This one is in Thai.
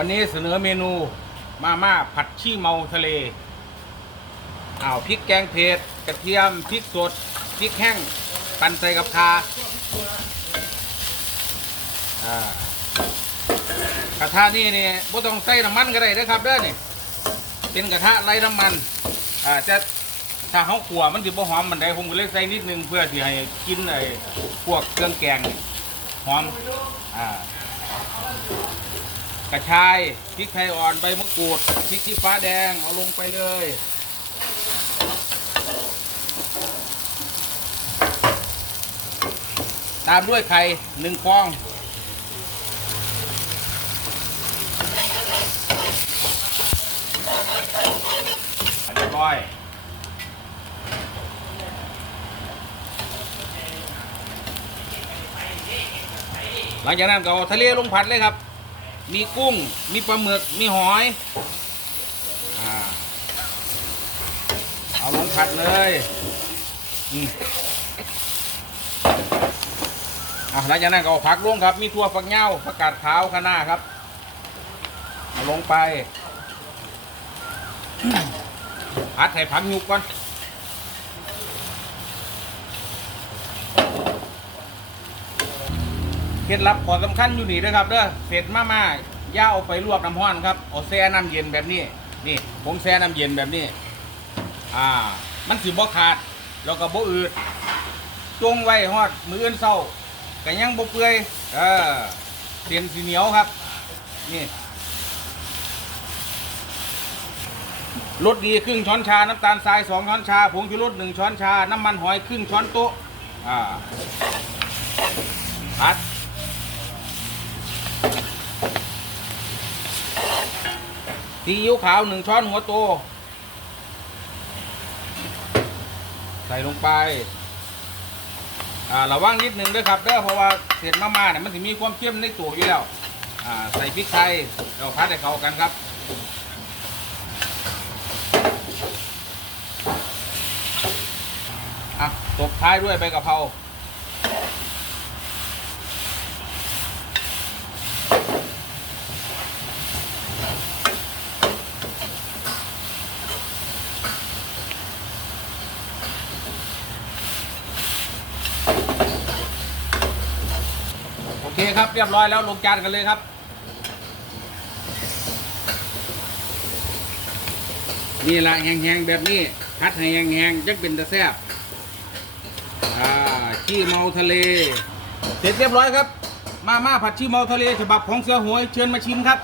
วันนี้เสนอเมนูมาม่าผัดขี้เมาทะเลอ้าวพริกแกงเผ็ดกระเทียมพริกสดพริกแห้งปั่นใส่กับคาอ่ากระทะนี่นี่บ่ต้องใส่น้ำมันก็ได้นะครับเด้อนี่เป็นกระทะไร้น้ำมันอ่าจะถ้าเขาขัวมันสิบ่หอมมันได้ผมก็เลยใส่นิดนึงเพื่อที่ให้กินไอ้พวกเครื่องแกงหอมอ่า กระชายพริกไทยอ่อนใบมะกรูดพริกชี้ฟ้าแดงเอาลงไปเลย ตามด้วยไข่หนึ่งฟอง เรียบร้อยหลังจากนั้นก็เอาทะเลลงผัดเลยครับ มีกุ้ง มีปลาหมึก มีหอยอาเอาลงผัดเลยอืมอะหลังจากนั้นก็เอาผักลงครับ มีทั่วฝักเหย้าผักกาดขาวคะน้าครับเอาลงไปผัดให้ผักยุกก่อน เคล็ดลับขอสำคัญอยู่นี่นะครับเด้อเสร็จมาม่าย่าเอาไปลวกน้ำร้อนครับเอาแช่น้ำเย็นแบบนี้ นี่ ผมแช่น้ำเย็นแบบนี้ อ่า มันสิบ่ขาด แล้วก็บ่อืดจงไว้ฮอดมืออื่นเศร้าก็ยังบ่เปื่อยเออเสียนสีเหนียวครับ นี่รสดีครึ่งช้อนชา น้ำตาลทรายสองช้อนชาผงชูรสหนึ่งช้อนชา น้ำมันหอยครึ่งช้อนโต๊ะอ่าผัด ซีอิ๊วขาวหนึ่งช้อนหัวโต ใส่ลงไป อ่าระวังนิดหนึ่งด้วยครับเด้อเพราะว่าเศษมาม่าเนี่ยมันจะมีความเค็มในตัวอยู่แล้ว อ่า ใส่พริกไทยเราพัดให้เข้ากันครับอะตบท้ายด้วยใบกะเพรา โอเคครับเรียบร้อยแล้วลงจานกันเลยครับนี่ละแหงๆแบบนี้พัดให้แหงๆจักเป็นตะแซบอ่าขี้เมาทะเล เสร็จเรียบร้อยครับ มาม่าผัดขี้เมาทะเลฉบับของเสือหวยเชิญมาชิมครับ